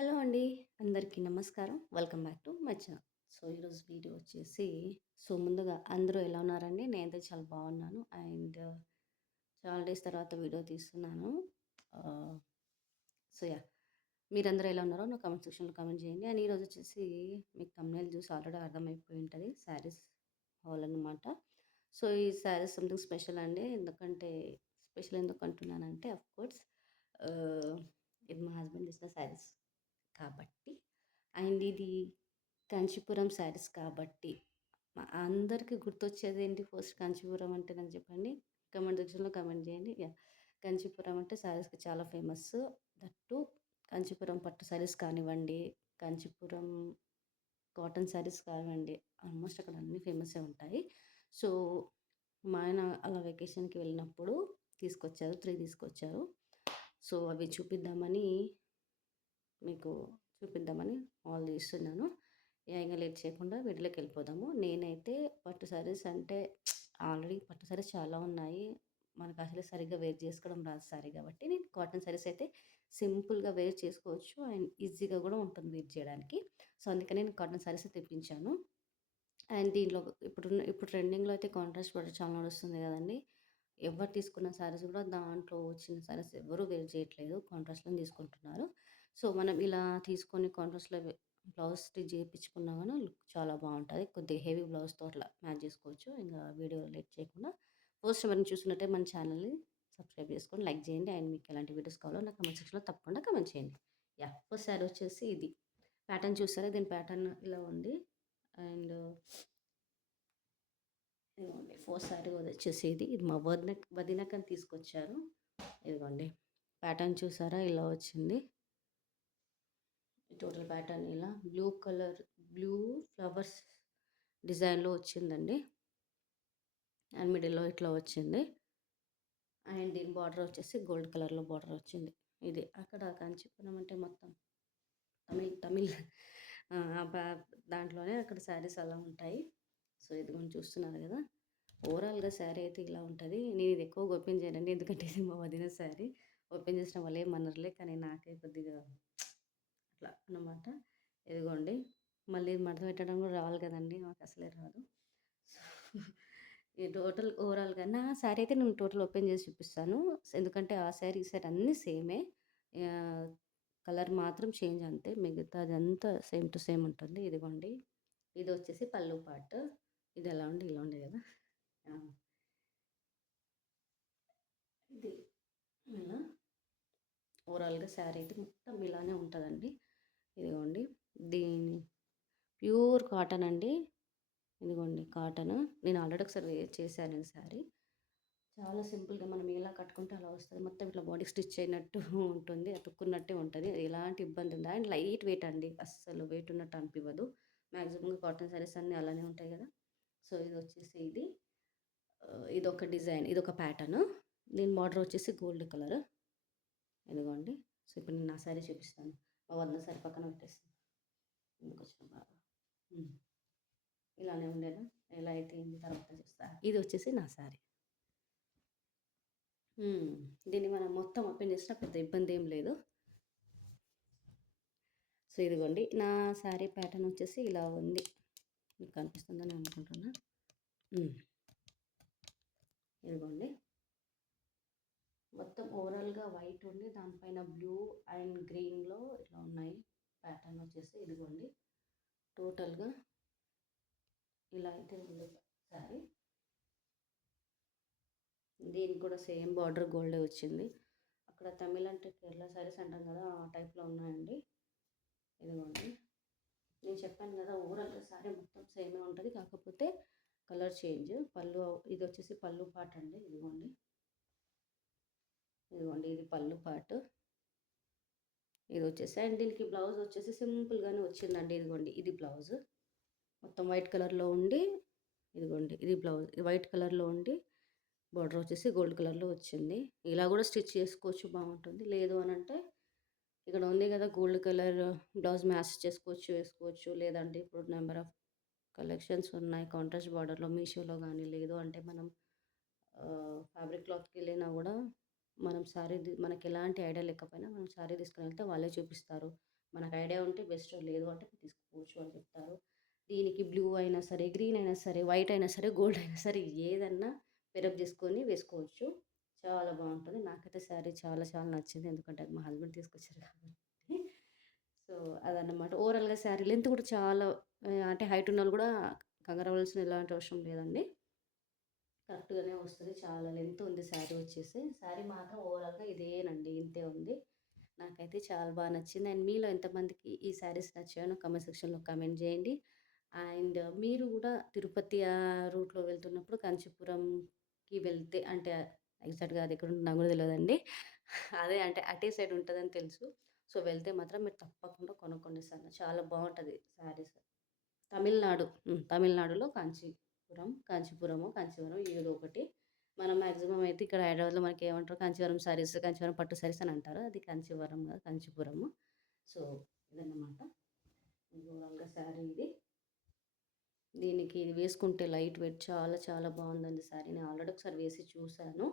Hello అండి. అందరికీ నమస్కారం. Welcome back to my channel. So, ఈరోజు వీడియో వచ్చేసి సో, ముందుగా అందరూ ఎలా ఉన్నారండి? నేనైతే చాలా బాగున్నాను. అండ్ చాలా డేస్ తర్వాత వీడియో తీస్తున్నాను. సో, యా మీరందరూ ఎలా ఉన్నారో నా కామెంట్ సెక్షన్‌లో కామెంట్ చేయండి. అండ్ ఈరోజు వచ్చేసి మీకు థంబ్‌నెయిల్ చూసి ఆల్రెడీ అర్థమైపోయి ఉంటుంది శారీస్ హాల్ అనమాట సో, ఈ శారీస్ సంథింగ్ స్పెషల్ అండి. ఎందుకంటే స్పెషల్ ఎందుకు అంటున్నానంటే అఫ్కోర్స్ ఇది మా హస్బెండ్ ఇచ్చిన శారీస్ కాబట్టి అండ్ ఇది కాంచీపురం శారీస్ కాబట్టి అందరికీ గుర్తొచ్చేది ఏంటి ఫస్ట్ కాంచీపురం అంటే నాకు చెప్పండి. కమెంట్ సెక్షన్‌లో కమెంట్ చేయండి. కాంచీపురం అంటే శారీస్‌కి చాలా ఫేమస్. దట్టు కాంచీపురం పట్టు శారీస్ కానివ్వండి, కాంచీపురం కాటన్ శారీస్ కానివ్వండి, ఆల్మోస్ట్ అక్కడ అన్నీ ఫేమస్ే ఉంటాయి. సో, మా ఆయన అలా వెకేషన్‌కి వెళ్ళినప్పుడు తీసుకొచ్చారు. త్రీ తీసుకొచ్చారు. సో, అవి చూపిద్దామని మీకు చూపిద్దామని కాల్ చేస్తున్నాను. యాహ్! లేట్ చేయకుండా వీటిలోకి వెళ్ళిపోదాము. నేనైతే పట్టు శారీస్ అంటే ఆల్రెడీ పట్టు శారీస్ చాలా ఉన్నాయి. మనకు అసలు సరిగ్గా వేర్ చేసుకోవడం రాదు సారీ కాబట్టి నేను కాటన్ శారీస్ అయితే సింపుల్‌గా వేర్ చేసుకోవచ్చు. అండ్ ఈజీగా కూడా ఉంటుంది వేర్ చేయడానికి. సో, అందుకని నేను కాటన్ శారీస్ తెప్పించాను. అండ్ దీంట్లో ఇప్పుడు ఇప్పుడు ట్రెండింగ్‌లో అయితే కాంట్రాస్ట్ పట్టు చాలా నడుస్తుంది కదండీ! ఎవరు తీసుకున్న శారీస్ కూడా దాంట్లో వచ్చిన శారీస్ ఎవరు వేర్ చేయట్లేదు. కాంట్రాస్ట్లో తీసుకుంటున్నారు. సో, మనం ఇలా తీసుకొని కాంట్రాస్ట్‌లో బ్లౌజ్ స్టిచ్ చేయించుకున్నా కానీ లుక్ చాలా బాగుంటుంది కొద్దిగా హెవీ బ్లౌజ్‌తో అట్లా మ్యాచ్ చేసుకోవచ్చు. ఇంకా వీడియో లేట్ చేయకుండా పోస్ట్ ఎవరైనా చూసినట్టే మన ఛానల్‌ని సబ్స్క్రైబ్ చేసుకొని లైక్ చేయండి. అండ్ మీకు ఎలాంటి వీడియోస్ కావాలో నా కమెంట్ సెక్షన్‌లో తప్పకుండా కమెంట్ చేయండి. యా ఫస్ట్ శారీ వచ్చేసి ఇది. ప్యాటర్న్ చూసారా? దీని ప్యాటర్న్ ఇలా ఉంది. అండ్ ఇదిగోండి ఫోర్ శారీ వచ్చేసి ఇది. ఇది మా వదిన వదినకని తీసుకొచ్చారు. ఇదిగోండి. ప్యాటర్న్ చూసారా? ఇలా వచ్చింది. టోటల్ ప్యాటర్న్ ఇలా బ్లూ కలర్ బ్లూ ఫ్లవర్స్ డిజైన్‌లో వచ్చిందండి. అండ్ మిడిల్‌లో ఇట్లా వచ్చింది. అండ్ దీని బార్డర్ వచ్చేసి గోల్డ్ కలర్‌లో బార్డర్ వచ్చింది. ఇది అక్కడ కాంచీపురం అంటే మొత్తం తమిళ్ తమిళ్ దాంట్లోనే అక్కడ శారీస్ అలా ఉంటాయి. సో, ఇదిగోండి చూస్తున్నారు కదా! ఓవరాల్‌గా శారీ అయితే ఇలా ఉంటుంది నేను ఇది ఎక్కువగా ఓపెన్ చేయనండి. ఎందుకంటే ఇది మా వదిన శారీ. ఓపెన్ చేసిన వాళ్ళు ఏమనరులే. కానీ నాకే కొద్దిగా అట్లా అన్నమాట. ఇదిగోండి. మళ్ళీ మడత పెట్టడం కూడా రావాలి కదండి నాకు అసలే రాదు. సో, ఈ టోటల్ ఓవరాల్‌గా నా శారీ అయితే నేను టోటల్ ఓపెన్ చేసి చూపిస్తాను. ఎందుకంటే ఆ శారీ, ఈ శారీ అన్నీ సేమే. కలర్ మాత్రం చేంజ్ అంతే. మిగతా అదంతా సేమ్ టు సేమ్ ఉంటుంది. ఇదిగోండి. ఇది వచ్చేసి పళ్ళు పార్ట్. ఇది ఎలా ఉండి ఇలా ఉండే కదా! ఇది ఇలా ఓవరాల్‌గా శారీ అయితే మొత్తం ఇలానే ఉంటుందండి ఇదిగోండి. దీని ప్యూర్ కాటన్ అండి. ఇదిగోండి కాటన్. నేను ఆల్రెడీ ఒకసారి వేర్ చేశాను ఈ శారీ. చాలా సింపుల్‌గా మనం ఎలా కట్టుకుంటే అలా వస్తుంది మొత్తం ఇట్లా బాడీకి స్టిచ్ అయినట్టు ఉంటుంది. అతుక్కున్నట్టే ఉంటుంది ఎలాంటి ఇబ్బంది ఉందా అండ్ లైట్ వెయిట్ అండి. అస్సలు వెయిట్ ఉన్నట్టు అనిపివ్వదు. మ్యాక్సిమంగా కాటన్ శారీస్ అన్నీ అలానే ఉంటాయి కదా! సో, ఇది వచ్చేసి ఇది. ఇది ఒక డిజైన్. ఇది ఒక ప్యాటర్న్. దీని బార్డర్ వచ్చేసి గోల్డ్ కలర్. ఇదిగోండి. సో, ఇప్పుడు నేను నా శారీ చూపిస్తాను. మా వదిన శారీ పక్కన పెట్టేస్తాను. ఎందుకు వచ్చిన బాగా ఇలానే ఉండేనా? ఎలా అయితే తర్వాత చూస్తా. ఇది వచ్చేసి నా శారీ. దీన్ని మనం మొత్తం ఓపెన్ చేసినా పెద్ద ఇబ్బంది ఏం లేదు. సో, ఇదిగోండి. నా శారీ ప్యాటర్న్ వచ్చేసి ఇలా ఉంది. మీకు కనిపిస్తుందని అనుకుంటున్నా. ఇదిగోండి. మొత్తం ఓవరాల్‌గా వైట్ ఉండి దానిపైన బ్లూ అండ్ గ్రీన్‌లో ఇట్లా ఉన్నాయి. ప్యాటర్న్ వచ్చేసి ఇదిగోండి. టోటల్‌గా ఇలా అయితే ఉంది శారీ. దీనికి కూడా సేమ్ బార్డర్ గోల్డే వచ్చింది. అక్కడ తమిళ అంటే కేరళ శారీస్ అంటాం కదా! ఆ టైప్‌లో ఉన్నాయండి. ఇదిగోండి. నేను చెప్పాను కదా! ఓవరాల్‌గా శారీ మొత్తం సేమే ఉంటుంది కాకపోతే కలర్ చేంజ్. పళ్ళు ఇది వచ్చేసి పళ్ళు పాట అండి. ఇదిగోండి. ఇదిగోండి. ఇది పళ్ళు పాటు ఇది వచ్చేసి అండ్ దీనికి బ్లౌజ్ వచ్చేసి సింపుల్‌గానే వచ్చిందండి. ఇదిగోండి. ఇది బ్లౌజ్. మొత్తం వైట్ కలర్‌లో ఉండి ఇదిగోండి. ఇది బ్లౌజ్. వైట్ కలర్‌లో ఉండి బార్డర్ వచ్చేసి గోల్డ్ కలర్‌లో వచ్చింది. ఇలా కూడా స్టిచ్ చేసుకోవచ్చు బాగుంటుంది. లేదు అని అంటే ఇక్కడ ఉంది కదా! గోల్డ్ కలర్ బ్లౌజ్ మ్యాచ్ చేసుకోవచ్చు, వేసుకోవచ్చు. లేదంటే ఇప్పుడు నెంబర్ ఆఫ్ కలెక్షన్స్ ఉన్నాయి. కాంట్రాస్ట్ బార్డర్‌లో మీషోలో కానీ లేదు అంటే మనం ఫ్యాబ్రిక్ క్లాత్కి వెళ్ళినా కూడా మనం శారీ మనకి ఎలాంటి ఐడియా లేకపోయినా మనం శారీ తీసుకుని వెళ్తే వాళ్ళే చూపిస్తారు. మనకు ఐడియా ఉంటే బెస్ట్ లేదు అంటే తీసుకోవచ్చు అని చెప్తారు. దీనికి బ్లూ అయినా సరే గ్రీన్ అయినా సరే వైట్ అయినా సరే గోల్డ్ అయినా సరే ఏదన్నా పెరప్ చేసుకొని వేసుకోవచ్చు. చాలా బాగుంటుంది. నాకైతే శారీ చాలా చాలా నచ్చింది. ఎందుకంటే అది మా హస్బెండ్ తీసుకొచ్చారు కాబట్టి. సో అదన్నమాట. ఓవరాల్గా శారీ లెంత్ కూడా చాలా అంటే హైట్ ఉన్న వాళ్ళు కూడా కంగారవలసిన ఎలాంటి అవసరం లేదండి. కరెక్ట్గానే వస్తుంది. చాలా లెంత్ ఉంది శారీ వచ్చేసి. శారీ మాత్రం ఓవరాల్గా ఇదేనండి ఇంతే ఉంది. నాకైతే చాలా బాగా నచ్చింది. అండ్ మీలో ఎంతమందికి ఈ శారీస్ నచ్చాయో కమెంట్ సెక్షన్లో కమెంట్ చేయండి. అండ్ మీరు కూడా తిరుపతి ఆ రూట్లో వెళ్తున్నప్పుడు కాంచీపురంకి వెళ్తే అంటే ఎగ్జాక్ట్గా అది ఎక్కడ ఉంటుంది కూడా తెలియదండి అదే అంటే అటే సైడ్ ఉంటుందని తెలుసు. సో వెళ్తే మాత్రం మీరు తప్పకుండా కొనుక్కోండి. సార్ చాలా బాగుంటుంది శారీస్. తమిళనాడు తమిళనాడులో కాంచీపురం కాంచీపురము కాంచీవరం ఏదో ఒకటి. మనం మ్యాక్సిమం అయితే ఇక్కడ హైదరాబాద్లో మనకి ఏమంటారు? కాంచీవరం సారీస్ కాంచీవరం పట్టు సారీస్ అని అంటారు. అది కాంచీవరం కాదు కాంచీపురము. సో ఇదన్నమాట. ఓవరాల్గా శారీ ఇది. దీనికి ఇది వేసుకుంటే లైట్ వెయిట్ చాలా చాలా బాగుందండి శారీ. నేను ఆల్రెడీ ఒకసారి వేసి చూశాను.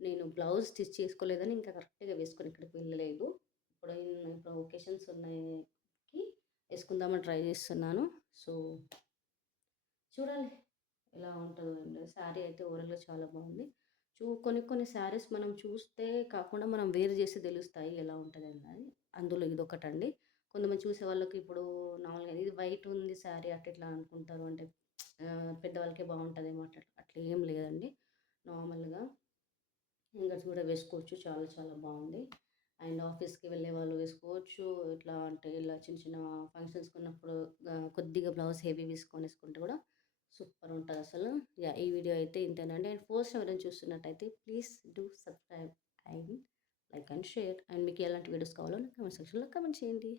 నేను బ్లౌజ్ స్టిచ్ చేసుకోలేదని ఇంకా కరెక్ట్గా వేసుకొని ఇక్కడికి వెళ్ళలేదు. ఇప్పుడు ఇప్పుడు ఒకేషన్స్ ఉన్నాయికి వేసుకుందామని ట్రై చేస్తున్నాను. సో చూడాలి. ఎలా ఉంటుందో శారీ అయితే ఓవరాల్గా చాలా బాగుంది. చూ కొన్ని కొన్ని శారీస్ మనం చూస్తే కాకుండా మనం వేరు చేసి తెలుస్తాయి ఎలా ఉంటుంది అని అందులో ఇది ఒకటండి కొంతమంది చూసే వాళ్ళకి ఇప్పుడు నార్మల్గా ఇది వైట్ ఉంది శారీ అట్లా ఇట్లా అనుకుంటారు. అంటే పెద్దవాళ్ళకే బాగుంటుందేమో అట్లా అట్లా ఏం లేదండి. నార్మల్గా ఇంకా కూడా వేసుకోవచ్చు. చాలా చాలా బాగుంది. అండ్ ఆఫీస్కి వెళ్ళే వాళ్ళు వేసుకోవచ్చు. ఇట్లా అంటే ఇలా చిన్న చిన్న ఫంక్షన్స్ ఉన్నప్పుడు కొద్దిగా బ్లౌజ్ హెవీ వేసుకొని వేసుకుంటే కూడా సూపర్ ఉంటుంది అసలు. యా ఈ వీడియో అయితే ఇంతేనండి. అండ్ ఫస్ట్ ఎవరైనా చూస్తున్నట్టయితే please do subscribe and like and share. And మీకు ఎలాంటి వీడియోస్ కావాలో కమెంట్ సెక్షన్లో కమెంట్ చేయండి.